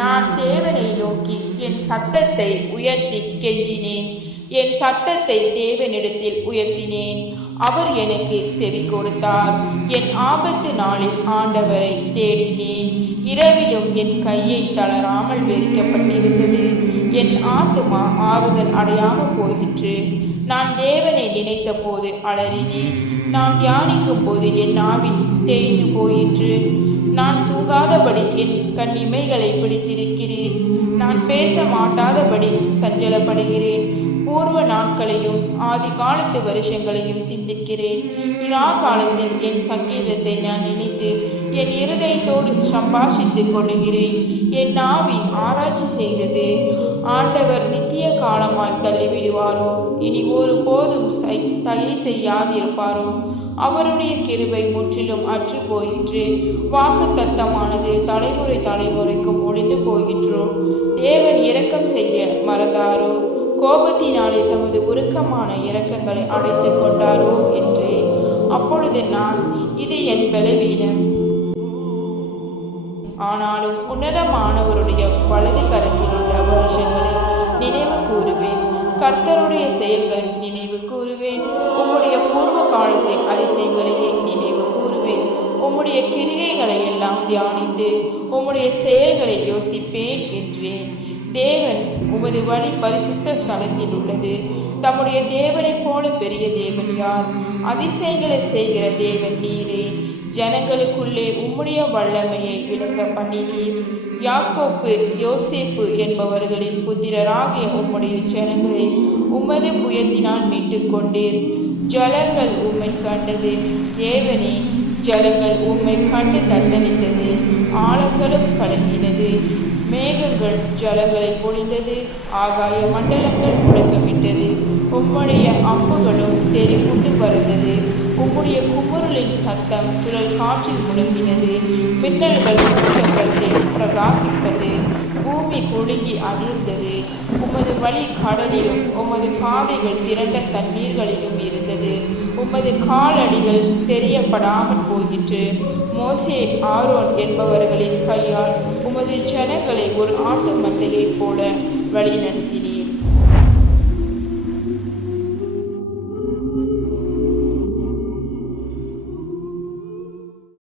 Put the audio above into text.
நான் தேவனை நோக்கி என் சத்தத்தை உயர்த்தி கெஞ்சினேன். என் சத்தத்தை தேவனிடத்தில் உயர்த்தினேன். அவர் எனக்கு செவி கொடுத்தார். என் ஆபத்து நாளில் ஆண்டவரை தேடினேன். இரவிலும் என் கையை தளராமல் வெறிக்கப்பட்டிருந்தது. என் ஆத்துமா ஆறுதல் அடையாமல் போயிற்று. நான் தேவனை நினைத்த போது அலறினேன். நான் தியானிக்கும் போது என் ஆவி தேய்ந்து போயிற்று. நான் தூங்காதபடி என் கண் இமைகளை பிடித்திருக்கிறேன். நான் பேச மாட்டாதபடி சஞ்சலப்படுகிறேன். பூர்வ நாட்களையும் ஆதி காலத்து வருஷங்களையும் சிந்திக்கிறேன். இரா காலத்தில் என் சங்கீதத்தை நான் நினைத்து என் இருதயத்தோடு சம்பாஷித்துக் கொள்கிறேன். என் ஆவி ஆராய்ச்சி செய்தது, ஆண்டவர் நித்திய காலமாய் தள்ளிவிடுவாரோ? இனி ஒரு போதும் தயை செய்யாதிருப்பாரோ? அவருடைய கிருபை முற்றிலும் அற்று போயிற்று. வாக்கு தத்தமானது தலைமுறை தலைமுறைக்கும் ஒளிந்து போயிற்றோ? தேவன் இரக்கம் செய்ய மறந்தாரோ? கோபத்தினாலே தமது உருக்கமான இரக்கங்களை அடைத்து கொண்டாரோ என்றேன். அப்பொழுது நான், இது என் பலவீனம், ஆனாலும் உன்னதமானவருடைய வலது கரத்தில் உள்ள வருஷங்களை நினைவு கூறுவேன். கர்த்தருடைய செயல்களை நினைவு கூறுவேன். உம்முடைய பூர்வ காலத்தை அதிசயங்களையே நினைவு கூறுவேன். உம்முடைய கிரிகைகளை எல்லாம் தியானித்து உம்முடைய செயல்களை யோசிப்பேன் என்றேன். தேவன் உமது வழி பரிசுத்த ஸ்தலத்தில் உள்ளது. தம்முடைய தேவனைப் போல பெரிய தேவன் யார்? அதிசயங்களை செய்கிற தேவன் நீரே. ஜனங்களுக்குள்ளே உம்முடைய வல்லமையை விளங்க பண்ணினீர். யாக்கோப்பு யோசேப்பு என்பவர்களின் புத்திரராகிய உம்முடைய ஜனங்களை உமது புயத்தினால் மீட்டுக் கொண்டீர். ஜலங்கள் உம்மை கண்டது. தேவனே, ஜலங்கள் உம்மை கண்டு தத்தளித்தது. ஆழங்களும் கலங்கினது. மேகங்கள் ஜலங்களை பொழிந்தது. ஆகாய மண்டலங்கள் முழக்கமிட்டது. உம்முடைய அம்புகளும் தெரிவுண்டு பறந்தது. உம்முடைய குமுறலின் சத்தம் சுழல் காற்றில் முழங்கினது. மின்னல்கள் உச்சக்கத்தில் பிரகாசிப்பது. பூமி குலுங்கி அதிர்ந்தது. உமது வழி கடலிலும் உமது பாதைகள் திரண்ட தண்ணீர்களிலும் இருந்தது. உமது காலடிகள் தெரியப்படாமல் போயிற்று. மோசே ஆரோன் என்பவர்களின் கையால் உமது ஜனங்களை ஒரு ஆட்டு மந்தையைப் போல வழி நடத்தி